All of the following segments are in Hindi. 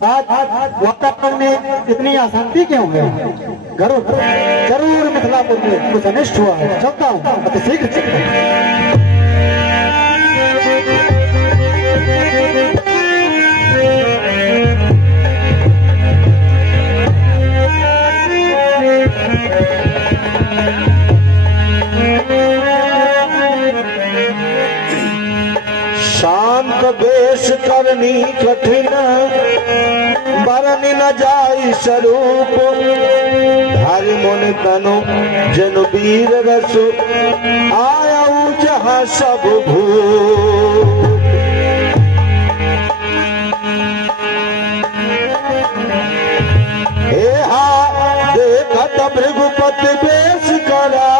आज वातावरण में इतनी अशांति क्यों है? जरूर मिथिलापुर में कुछ अनिष्ट हुआ है। चलता हूँ, अति शीघ्र चलता हूँ। शांत वेश करनी कठिन, बरनी न जाई स्वरूप, धरि मुनि तनु जनु वीर रस, आयऊ जहाँ सब भूप। हे हा देखत भृगुपति वेश कराला,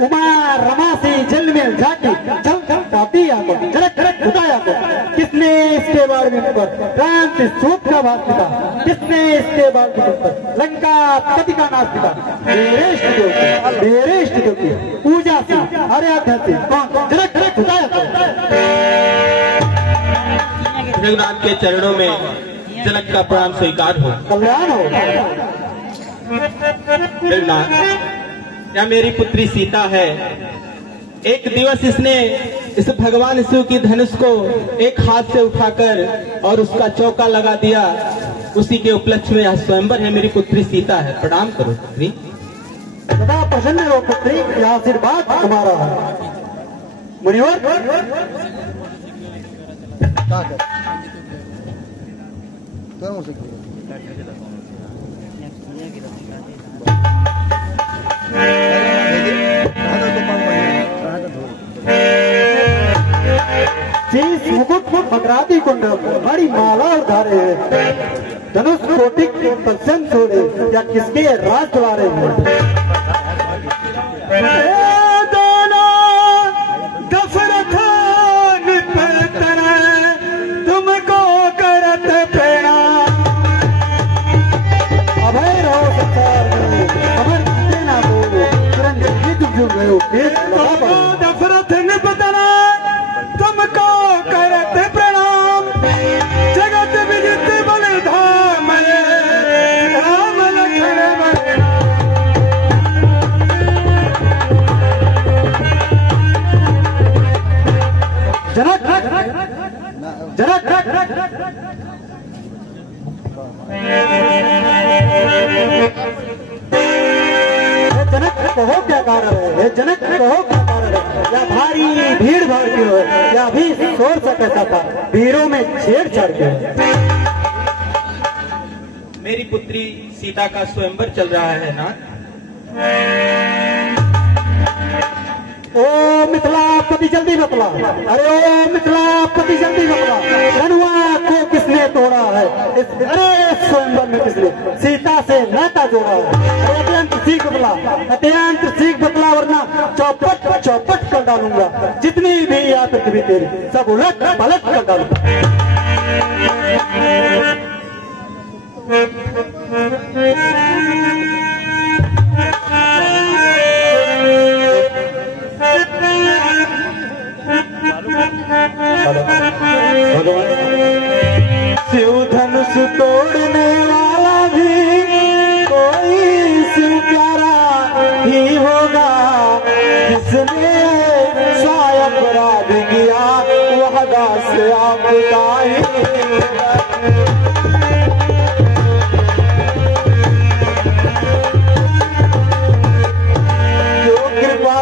उमा रमासी जल में झाकी जल जाती आको झरक झरक उठाया को। किसने इसके बाल में पर क्रांति सूप का भाग पिता? किसने इसके बाल में पर लंका पति का नाश पिता? मेरे इष्ट की पूजा से आराध्या से कौन झरक झरक उठाया को। रघुनाथ के चरणों में जनक का प्रणाम स्वीकार हो। कल्याण हो। रघुनाथ, यह मेरी पुत्री सीता है। एक दिवस इसने इस भगवान शिव की धनुष को एक हाथ से उठाकर और उसका चौका लगा दिया। उसी के उपलक्ष्य में यह स्वयंवर है। मेरी पुत्री सीता है। प्रणाम करो पुत्री। सदा प्रसन्न हो पुत्री, यह आशीर्वाद तुम्हारा है। मुनिवर शीश मुकुट मकराती कुंड बड़ी माला और धारे हैं। धनुष कोटिक पश्चिम छोड़े या किसके राज चला रहे हैं? दशरथ तुमको करत प्रणाम। अभय रहो संसार में, अमर देना बोलो, चिरंजीवी तुम गयो दशरथ निपतना तुमको करत प्रणाम। जगत विजित बलधाम राम लखन जनक जनक कहो क्या कारण है? जनक कहो क्या कारण है? या भारी भीड़ भाड़ क्यों है? या भी शोर सा कैसा था? भीड़ों में छेड़छाड़ क्यों है? मेरी पुत्री सीता का स्वयंवर चल रहा है ना। ओ मिथिलापति जल्दी बतला। अरे ओ मिथिलापति जल्दी बतला, रनुआ को किसने तोड़ा है? इस अरे स्वयंवर में किसने सीता से नाता जोड़ा है? अत्यंत सीख बतला, अत्यंत सीख बतला, वरना चौपट चौपट कर डालूंगा। जितनी भी या पृथ्वी तेरी सब उलट पलट कर डालूंगा। भगवान किसने सा अपराध किया वह दास आपका ही।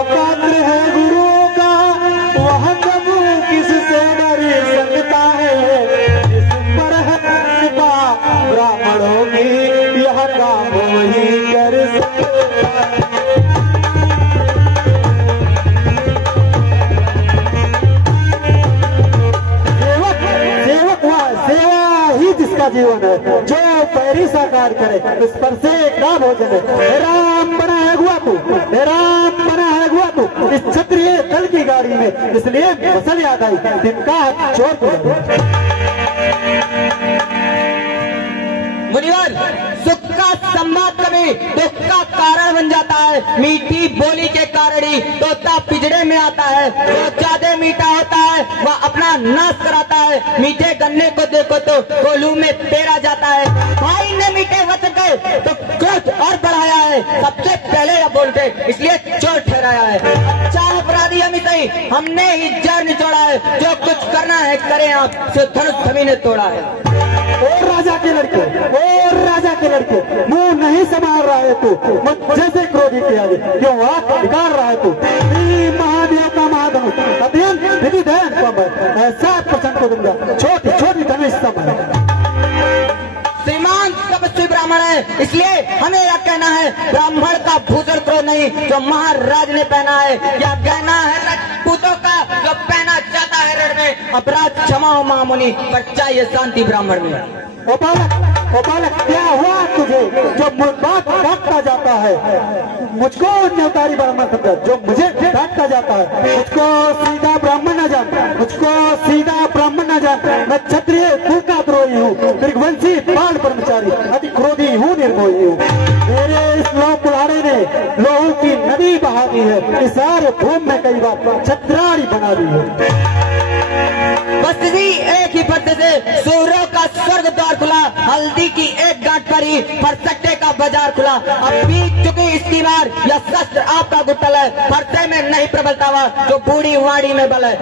पात्र है गुरु का वह कब किससे डर सकता है। जिस पर है कृपा ब्राह्मणों की यह काम वही कर सकता है। सेवा ही जिसका जीवन है, जो पैरी साकार करे उस पर से क्या भोजन है। राम बना है गुआ तू, राम बना है गुआ तू इस क्षत्रिय दल की गाड़ी में, इसलिए फसल याद आई तिनका चोर को। मुनिवर, सुख का संवाद कभी दुख का कारण बन जाता है। मीठी बोली के कारण ही तोता पिजड़े में आता है। जो ज्यादा मीठा होता है वह अपना नाश कराता है। मीठे गन्ने को देखो तो कोल्हू में तेरा जाता है। भाई ने मीठे वचन कहे तो क्रोध और बढ़ाया है। सबसे पहले यह बोल के इसलिए चोर ठहराया है। अच्छा अपराधी हम ही, हमने ही जड़ निचोड़ा है। जो कुछ करना है करें आप, धनुष सभी ने तोड़ा है। और राजा के लड़के, और राजा के लड़के, मुंह नहीं संभाल रहा है तू, जैसे क्रोधी के आगे क्यों वहाँ निकाल रहा है तू। महादेव का महाधनुष अध्ययन विधि ध्यान पर ऐसा प्रसन्न को दूंगा। छोटी छोटी धनुष समय श्रीमान तपस्वी ब्राह्मण है, इसलिए हमें यह कहना है ब्राह्मण का भूषण क्रोध नहीं जो महाराज ने पहना है। यह कहना है राजपूतों का जो पहना जाता है रण में। अपराध क्षमा हो महामुनि, पर चाहिए शांति ब्राह्मण में। ओ बालक क्या हुआ तुझे जो बात काटता जाता है। मुझको न्यौतारी ब्राह्मण समझा, जो मुझे काटता जाता है। मुझको सीधा ब्राह्मण न जान, मुझको सीधा ब्राह्मण न जान। मैं क्षत्रिय कुल का द्रोही हूँ, मृगवंशी बाण ब्रह्मचारी, अति क्रोधी हूँ, निर्मोही हूँ। मेरे इस लौह कुल्हाड़े ने लोहू की नदी बहा दी है। इस सारे भूमि में कई बार छत्राड़ी बना दी है। बस जी एक ही पत्ते से सूर्यों का स्वर्ग द्वार खुला। हल्दी की एक गांठ पर ही फरसट्टे का बाजार खुला। अब बीत चुकी इसकी बार, यह शस्त्र आपका गुट्टल है। फरसे में नहीं प्रबलता हुआ जो बूढ़ी वाड़ी में बल है।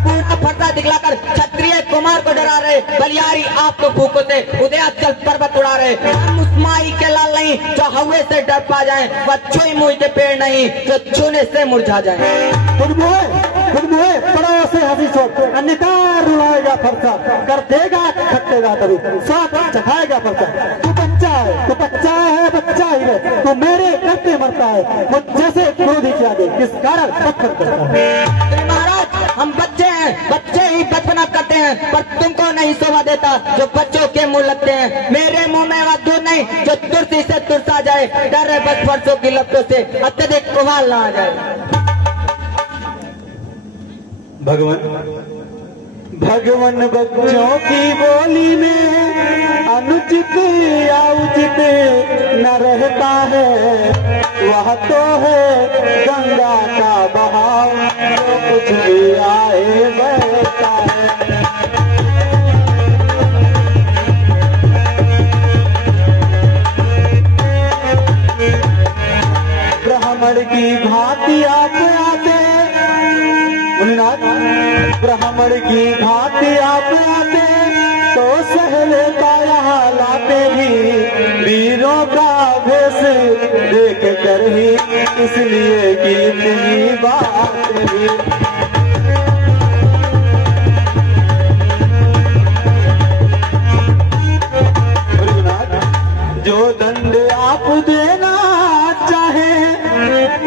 बूढ़ा फरसा दिखलाकर क्षत्रिय कुमार को डरा रहे। बलियारी आपको भूखों से उदयाचल पर्वत उड़ा रहे। हम उस माई के लाल नहीं जो हवे से डर पा जाए। वह छुई मुई के पेड़ नहीं जो छूने से मुरझा जाए। खुदमुहे पड़ों से हंसी छोड़ अन्यथा रुलाएगा फरसा, कर देगा खट्टेगा तभी स्वाद चखाएगा फरसा। तू बच्चा है, बच्चा ही है, तू मेरे करते मरता है। मुझ जैसे क्रोधी किया गया किस कारण पत्थर करता है। महाराज हम बच्चे हैं, बच्चे ही बचपना करते हैं, पर तुमको नहीं शोभा देता जो बच्चों के मुंह लगते हैं। मेरे मुंह में वह दूध नहीं जो तुरसी से तुरसा जाए। डर है बस फरसों की लपटों से अत्यधिक उबाल ना आ जाए। भगवान बच्चों की बोली में अनुचित या उचित न रहता है। वह तो है गंगा का बहाव जो कुछ भी आए बहता है। ब्राह्मण की भांति आप आते, ब्राह्मण की भांति आप आते तो सह लेता यहाँ लाते भी। वीरों का भेष देख कर ही इसलिए की इतनी बात भी। जो दंड आप देना चाहे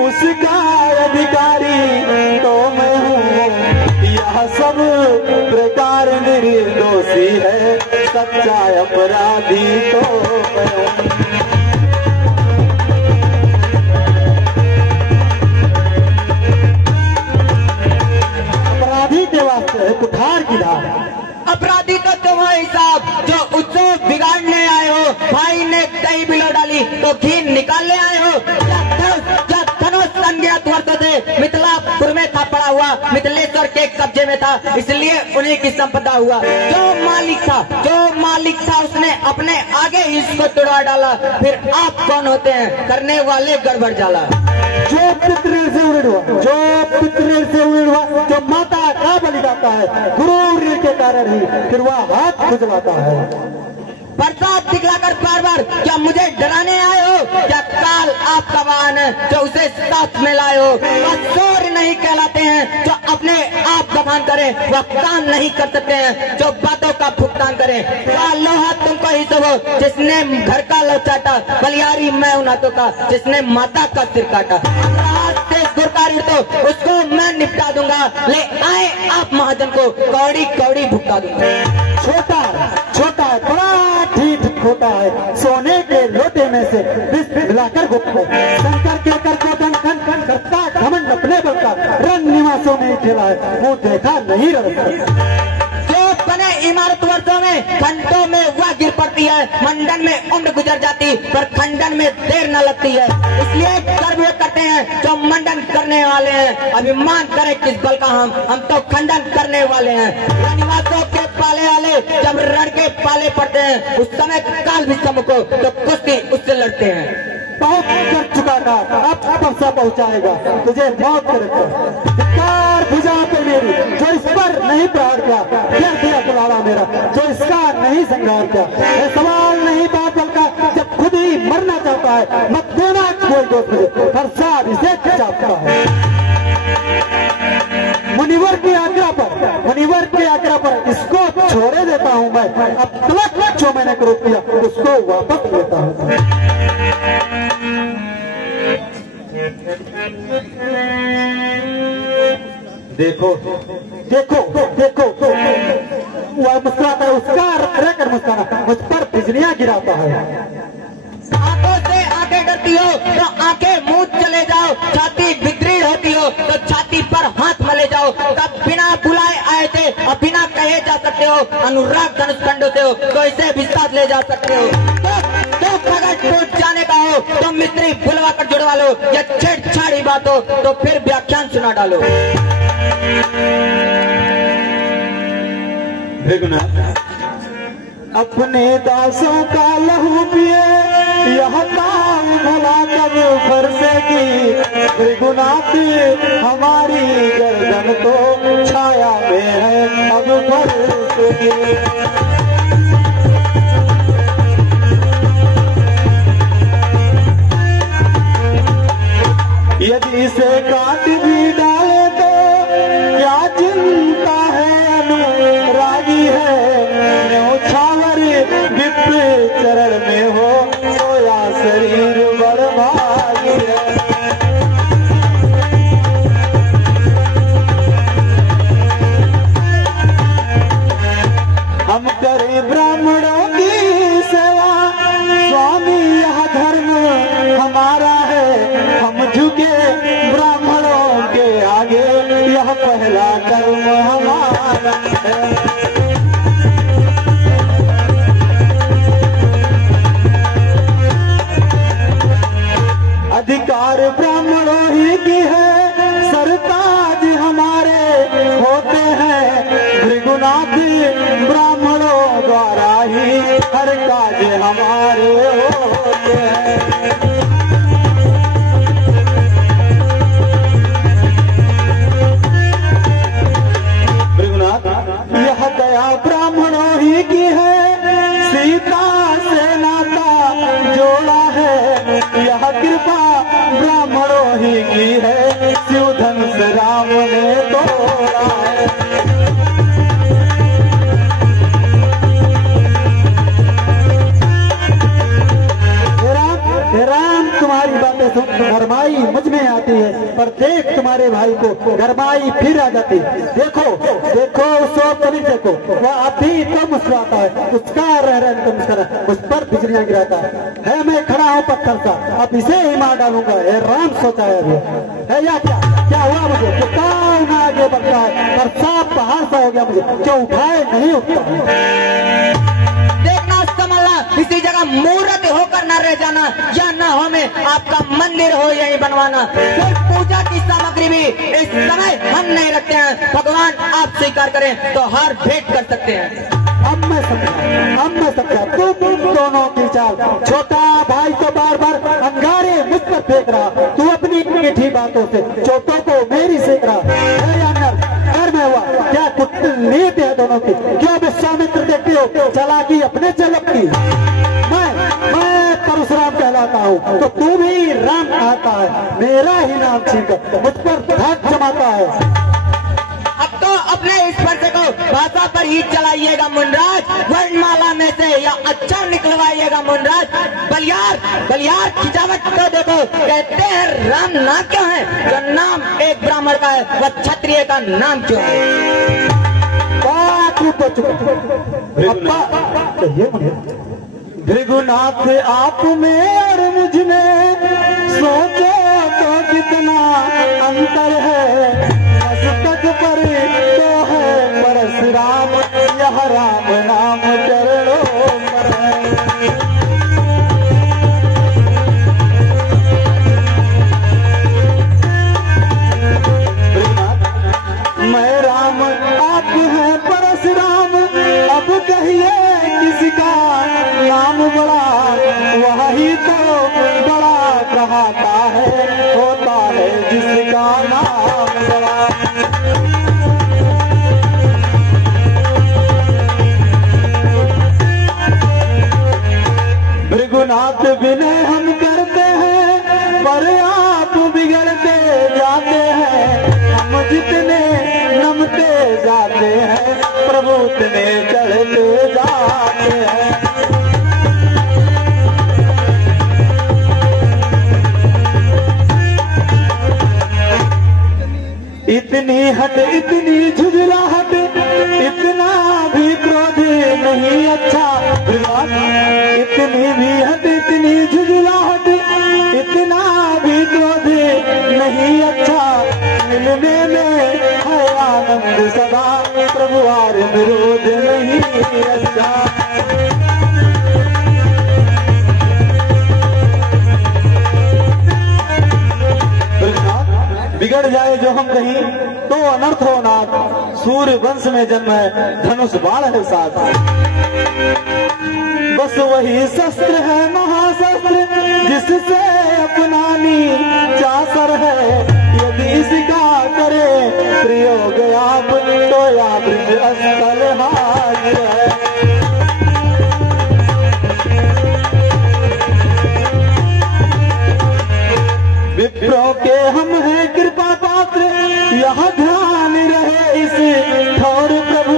उसका अधिकारी तो मैं हूँ। यह सब प्रकार निर्दोषी है, सच्चा अपराधी तो मैं हूँ। अपराधी के वास्ते कुठार की धार। अपराधी तो तुम हो हिसाब जो उत्सव बिगाड़ने आए हो। भाई ने दही बिलो डाली तो घी निकालने आए हो। मिथिलापुर में था पड़ा हुआ, मिथिलेश्वर के कब्जे में था, इसलिए उन्हीं की संपदा हुआ। जो मालिक था उसने अपने आगे ही इसको तुड़वा डाला। फिर आप कौन होते हैं करने वाले गड़बड़ जाला। जो पितृ से उड़वा जो माता का बलि जाता है गुरु के कारण ही फिर वह हाथ खुजलाता है। प्रताप दिखलाकर बार बार क्या मुझे डराने आए हो? क्या काल आपका वाहन है जो उसे साथ में लाए हो? वह चोर नहीं कहलाते हैं जो अपने आप दफान करें, वह काम नहीं कर सकते हैं जो बातों का भुगतान करें। वह लोहा तुमको ही सब हो जिसने घर का लो चाटा, बलियारी मैं उन हाथों का जिसने माता का सिर काटा। गुरकारी तो उसको मैं निपटा दूंगा, ले आए आप महाजन को कौड़ी कौड़ी भुगता दूंगा। छोटा छोटा बड़ा ठीक होता है, सोने के लोटे में से विष मिलाकर शंकर के कर को दन खन करता घमंड अपने बल का रंग निवासों में खेला है, वो देखा नहीं रहता। बने इमारत वर्षों में घंटों में वह गिर पड़ती है, मंडन में उम्र गुजर जाती पर खंडन में देर न लगती है। इसलिए गर्व करते हैं जो मंडन करने वाले हैं, अभिमान करें किस बल का हम तो खंडन करने वाले हैं। निवासों के पाले वाले जब रण के पाले पड़ते हैं उस समय काल भी को तो कुश्ती उससे लड़ते हैं। बहुत कर चुका था, अब परसा पहुंचाएगा तुझे मौत कर भुजा पे मेरी जो इस पर नहीं प्रहार किया कुलाड़ा मेरा जो इसका नहीं संघार किया। सवाल नहीं बादल का जब खुद ही मरना चाहता है, मत देना कोई दोस्त मुझे परसा इसे चाहता है। मुनिवर की आज्ञा पर इसको छोड़े देता हूँ मैं, अब तलक जो मैंने क्रोध किया उसको वापस लेता हूँ। देखो देखो देखो वह मुस्कुराता है, उसका रहकर मुस्कुराना मुझ पर बिजलियां गिराता है। आंखों से आंखें डरती हो तो आंखें मुंह चले जाओ, छाती विदृढ़ होती हो तो छाती पर हाथ मले जाओ। तब बिना बुलाए आए थे और बिना कहे जा सकते हो, अनुराग धनुष खंडों से हो तो इसे भी साथ ले जा सकते हो। तो अगर टूट जाने का हो तो मिस्त्री बुलवा कर जुड़वा लो, या छेड़छाड़ी बात हो तो फिर व्याख्यान सुना डालो। अपने दासों का लहू पिए यह काम भला कब फरसेगी, त्रिगुणात हमारी गर्दन तो छाया में है अब फरसेगी। यदि इसे काट भी डाले तो क्या चिंता है, अनुरागी है न्योछावर विप्र चरण में हो सोया शरीर बर्बादी है। हम करें ब्राह्मणों की सेवा, स्वामी यह धर्म हमारा है, हम झुके ब्राह्मणों के आगे यह पहला कर्म हमारा है। अधिकार ब्राह्मणों ही की है, सरताज हमारे होते हैं, भृगुनाथ ब्राह्मणों द्वारा ही हर काज हमारे होते हैं। यह दया ब्राह्मणों ही की है, सीता से नाता जोड़ा है, यह कृपा ब्राह्मणों ही की है, शिवधन से राम ने तोड़ा है। राम तुम्हारी बातें सुन गरमाई मुझ में आती है, पर देख तुम्हारे भाई को गरमाई फिर आ जाती। देखो देखो सो कभी देखो वह अभी तो मुस्कुराता है, उसका रह रहे तो मुस्कुरा उस पर बिजलियां गिराता है। मैं खड़ा हूँ पत्थर सा, अब इसे ही मार डालूंगा। हे राम सोचा है अभी है या क्या हुआ मुझे? कौन आगे बढ़ता है पर सांप पहाड़ सा हो गया मुझे, जो उठाए नहीं उठता। इसी जगह मूर्त होकर न रह जाना, या न हो में आपका मंदिर हो यही बनवाना। फिर पूजा की सामग्री भी इस समय हम नहीं रखते हैं, भगवान आप स्वीकार करें तो हर भेंट कर सकते हैं। अब मैं समझा तुम दोनों की चाल। छोटा भाई तो बार बार अंगारे मुझ पर फेंक रहा, तू अपनी अपनी मीठी बातों से चोटों को मेरी सेक रहा। घर में हुआ क्या नीति है दोनों की? क्यों विश्वामित्र देखती हो चालाकी अपने चलप की? मैं परशुराम कहलाता हूँ तो तू भी राम कहता है। मेरा ही नाम छीनकर मुझ पर धाक जमाता है। अब तो अपने इस स्पर्श को भाषा पर ही चलाइएगा मुनराज, वर्णमाला में से या अच्छा निकलवाइएगा मुनराज। बलियार खिंचावट तो देखो, कहते हैं राम नाम क्यों है? जो नाम एक ब्राह्मण का है वह क्षत्रिय का नाम क्यों है? भृगुनाथ आप में और मुझ में सोचो तो कितना अंतर है। मस्तक पर तो है परशुराम, यह राम नाम चरणों पर है। मैं राम आप हैं परशुराम, अब कहिए किसका नाम बड़ा? वही तो बड़ा कहता है, होता है जिसका नाम बड़ा। भृगुनाथ विनय हम करते हैं, पर आप बिगड़ते जाते हैं। हम जितने नमते जाते हैं, प्रभु उतने चढ़ते जाते हैं। इतनी हट इतनी झुझलाहट, इतना भी क्रोध नहीं अच्छा। इतनी भी हट इतनी झुझलाहट, इतना भी क्रोध नहीं अच्छा। मिलने में है आनंद सदा, प्रभु आर विरोध नहीं अच्छा। बिगड़ जाए जो हम कहीं तो अनर्थ हो नाथ। सूर्य वंश में जन्म है, धनुष बाण है साथ। बस वही शस्त्र है महाशस्त्र, जिससे अपनानी चासर है। यदि इसका करे प्रयोग आप, तो या ब्रज स्थल हाजिर है। विप्रों के हम हैं कृपा पात्र, यह ध्यान रहे इस ठौर प्रभु।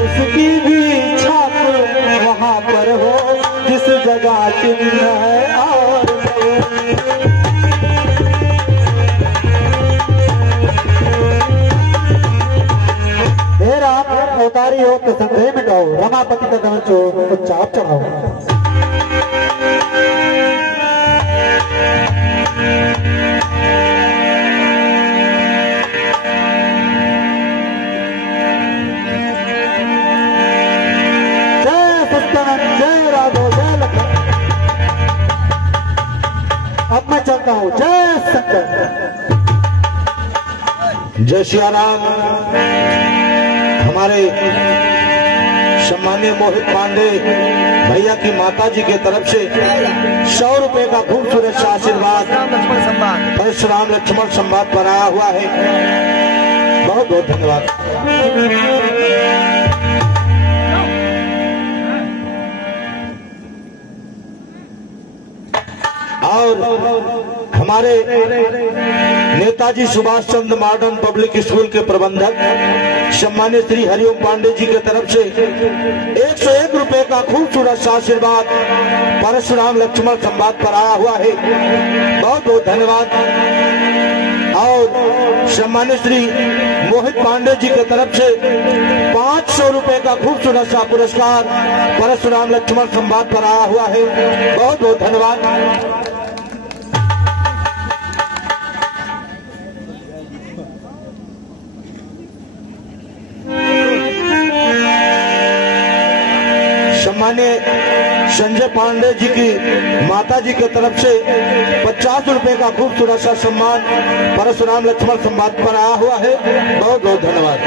उसकी भी छाप वहाँ पर हो, जिस जगह चिन्ह है और मेरा अवतारी हो तो संदेह मिटाओ, रमापति का दमन चो तो चाप चढ़ाओ। अब मैं चलता हूँ। जय शंकर। जय सियाराम। हमारे सम्मानीय मोहित पांडे भैया की माता जी के तरफ से 100 रुपए का खूबसूरत सा आशीर्वाद परशुराम लक्ष्मण संवाद पर आया हुआ है। बहुत बहुत धन्यवाद। और हमारे Netaji Subhash Chandra modern public school के प्रबंधक सम्मानित श्री हरिओम पांडे जी की तरफ से 101 रुपए का खूबसूरत सा आशीर्वाद परशुराम लक्ष्मण संवाद पर आया हुआ है। बहुत बहुत धन्यवाद। और सम्मानित श्री मोहित पांडे जी की तरफ से 500 रुपए का खूबसूरत सा पुरस्कार परशुराम लक्ष्मण संवाद पर आया हुआ है। बहुत बहुत धन्यवाद। सम्मानीय संजय पांडे जी की माता जी की तरफ से 50 रुपए का खूबसूरत सा सम्मान परशुराम लक्ष्मण संवाद पर आया हुआ है। बहुत बहुत धन्यवाद।